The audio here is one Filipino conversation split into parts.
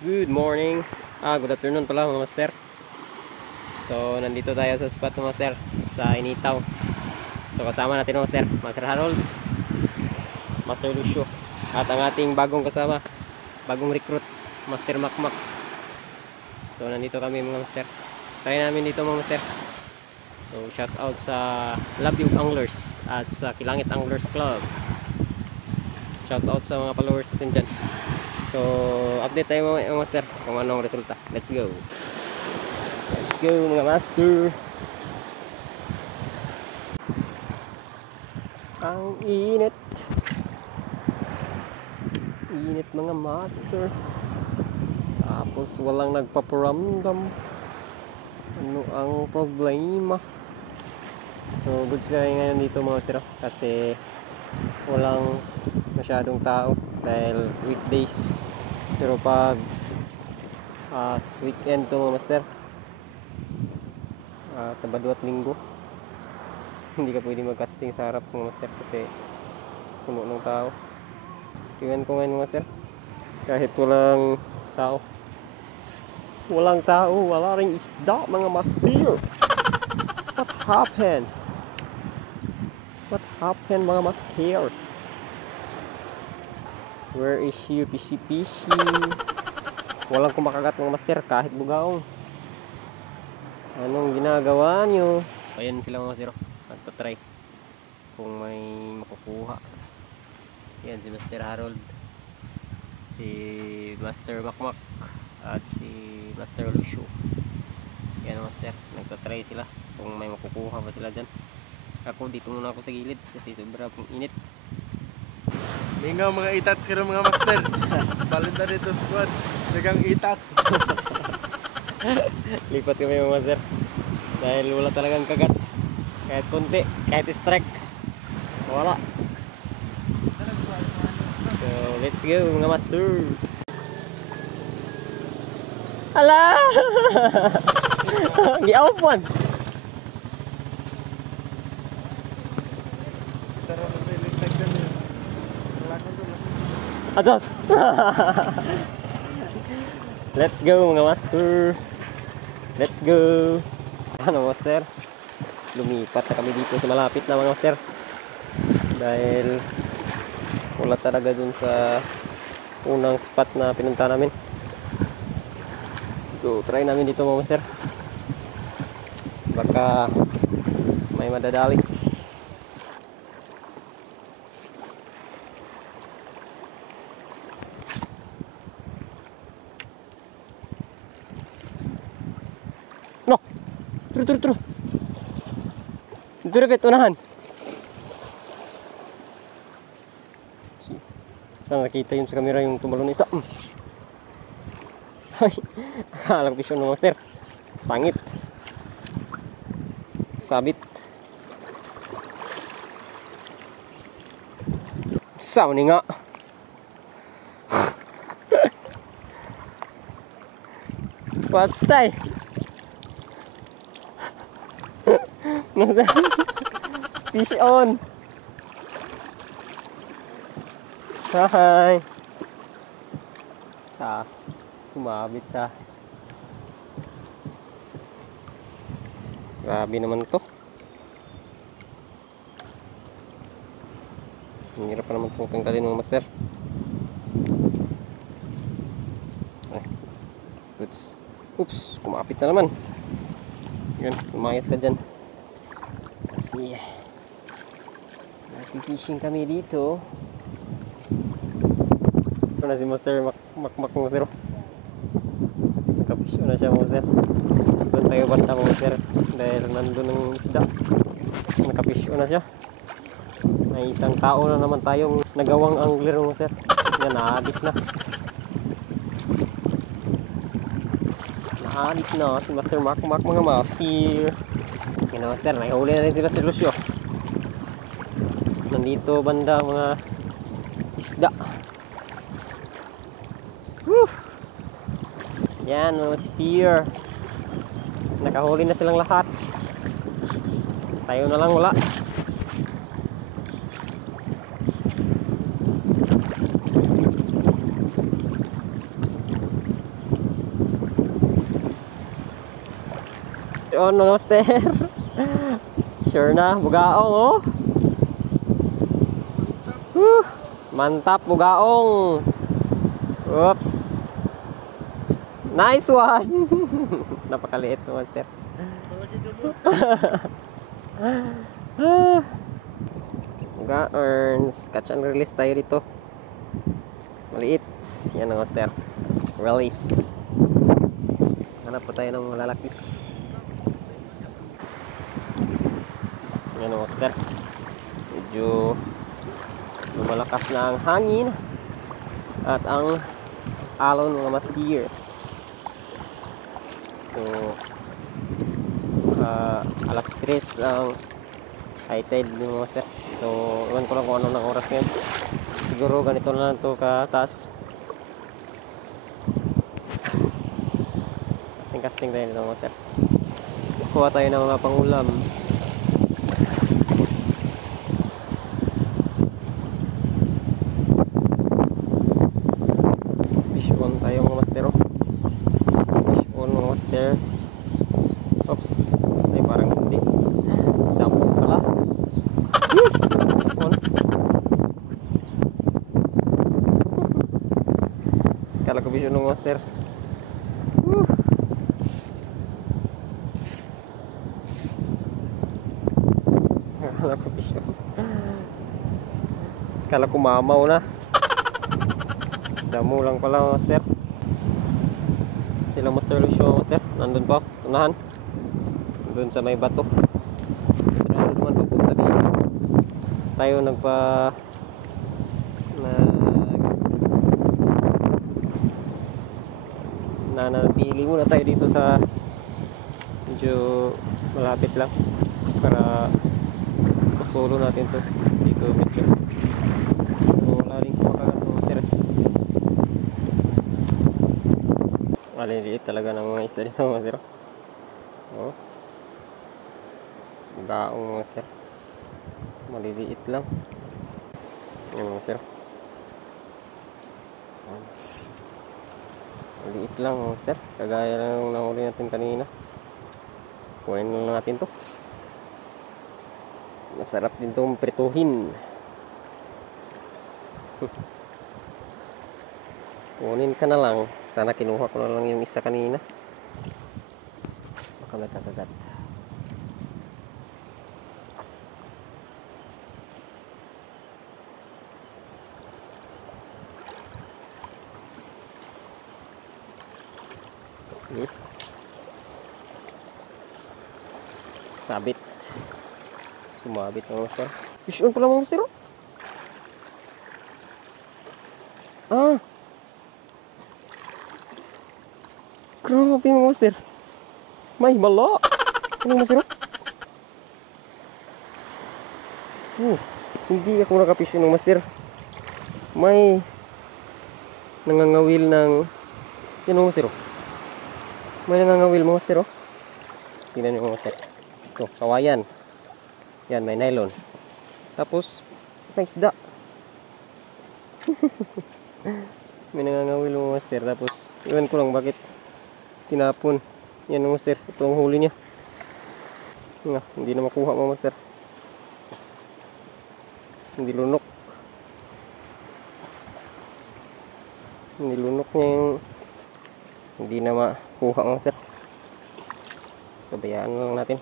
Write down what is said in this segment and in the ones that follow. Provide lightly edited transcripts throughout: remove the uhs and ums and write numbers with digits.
Good morning. Good afternoon pala mga master. So, nandito tayo sa spot mga master sa Initaw. So, kasama natin mga master, Master Harold, Master Lucio, at ang ating bagong kasama, bagong recruit, Master Makmak. So, nandito kami mga master. Try namin dito mga master. So, shout out sa Love You Anglers at sa Kilangit Anglers Club. Shout out sa mga followers natin dyan. So, update tayo mga master kung anong resulta. Let's go. Let's go mga master. Ang init. Init mga master. Tapos walang nagpaparamdam. Ano ang problema? So, goods kayo ngayon dito mga master. Kasi walang masyadong tao dahil weekdays, pero pag weekend to mga master, Sabado at Linggo, hindi ka pwede mag-casting sa harap mga master kasi puno ng tao. Tingnan ko ngayon mga master, kahit walang tao, wala ring isda mga master. What happened mga master? Where is you, fishy? Walang kumakagat mga master kahit bugaong. Anong ginagawa nyo? Ayan sila mga master, nagtatry kung may makukuha. Yan si Master Harold, si Master Makmak, at si Master Lucio. Yan mga master, nagtatry sila kung may makukuha ba sila dyan. Ako dito muna ako sa gilid kasi sobrang init. Mingaw mga itats karon mga master. Balita dito squad. Dagang itats. Lipat kami mga master dahil wala talagang kagat. Kahit konti, kahit strike, wala. So let's go mga master. Hala! Gi-open. Ados. Let's go mga master. Let's go. Ano master? Lumipat na kami dito sa malapit na mga master. Dahil wala talaga dun sa unang spot na pinunta namin. So try namin dito mga master. Baka may madadali. No! Turo! Dito repet, unahan! Saan nakita yun sa camera yung tumalon na isda? Ay! Akala ko pisyon ng master. Sangit. Sabit. Sauni nga. Patay! Fish on. Hi. Sumabit sa. Grabe naman to. Hirap pa naman itong tanggalin mga master. Oops, kumapit na naman. Yan, lumayas ka dyan. Kasi nag-fishing kami dito. Ito na si Master Makmak master. Nakapisyo na siya master. Doon tayo banta master dahil nandun ang isda. Nakapisyo na siya. May isang tao na naman tayong nagawang angler master. Yan, naadik na. Naadik na si Master Makmak mga master. Yan na master, nahuli na rin si Master Lucio. Nandito banda mga isda. Woo! Yan mga master. Nakahuli na silang lahat. Tayo na lang wala. Yun mga master. Sure na, bugaong oh. Whew. Mantap bugaong. Oops. Nice one. Napakaliit to master. Bugaons. Catch and release tayo dito. Maliit. Yan ang master. Release. Hanap pa tayo ng malalaki. Yan ang master. Medyo lumalakas na ang hangin at ang alon mga master. So alas 3 ang high tide mga master. So iwan ko lang kung ano ng oras ngayon. Siguro ganito na lang ito kataas. Casting tayo nito mga master. Kuha tayo ng mga pangulam. Fish on tayo mga master. Fish on mga master. Oops. Ay parang hindi. Damo pala. Fish on. Kala ko fish on mga master. Kala ko fish on. Kala ko mamaw na. Damo lang pala master. Sila master Lucio master. Nandun pa. Unahan. Doon sa may bato. Sarado naman pupunta dito. Tayo nanatili muna tayo dito sa medyo malapit lang para kasolo natin to dito medyo wala rin kumakagat ng master. Maliliit talaga ng mga isda dito master. Oh. Baong master. Maliliit lang. Yan master. Maliit lang master. Kagaya lang nahuli natin kanina. Kunin lang natin to. Masarap din itong prituhin. Kunin ka na lang. Sana kinuha ko na lang yung isa kanina. Baka may kakagat. Sabit. Sumabit mga master. Fish on pala mga master. Ah. Grabe mga master. May bala. Ano master? Hindi ako nakafish on mga master. May nangangawil ng yan mga master. May nangangawil mga master. Tingnan niyo mga master. Ito, kawayan. Yan, may nylon. Tapos, may isda. May nangangawil mga master. Tapos, iwan ko lang bakit tinapon. Yan mga master. Ito ang huli niya. Hindi na makuha mga master. Hindi lunok. Hindi lunok niya yung hindi na makuha mga master. Pabayaan lang natin.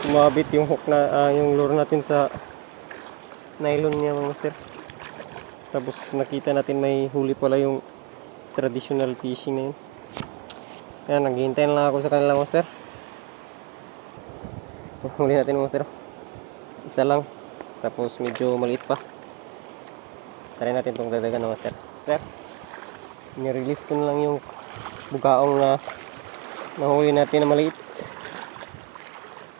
Sumabit yung hook na yung lure natin sa nylon niya mga master. Tapos nakita natin may huli pala yung traditional fishing na yun. Ayan, naghihintay lang ako sa kanila master. Huli natin mga master. Isa lang. Tapos medyo maliit pa. Try natin itong dadagan mga master. Sir, nirelease ko na lang yung bugaong na nahuli natin na maliit.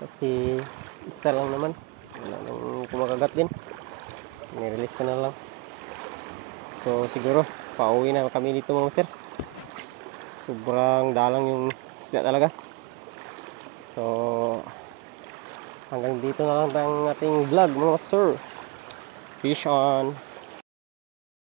Kasi isa lang naman. Wala nang kumakagat din. Nirelease ko na lang. So siguro pauwi na kami dito mga master. Sobrang dalang yung isda talaga. So hanggang dito na lang ang ating vlog mga master. Fish on.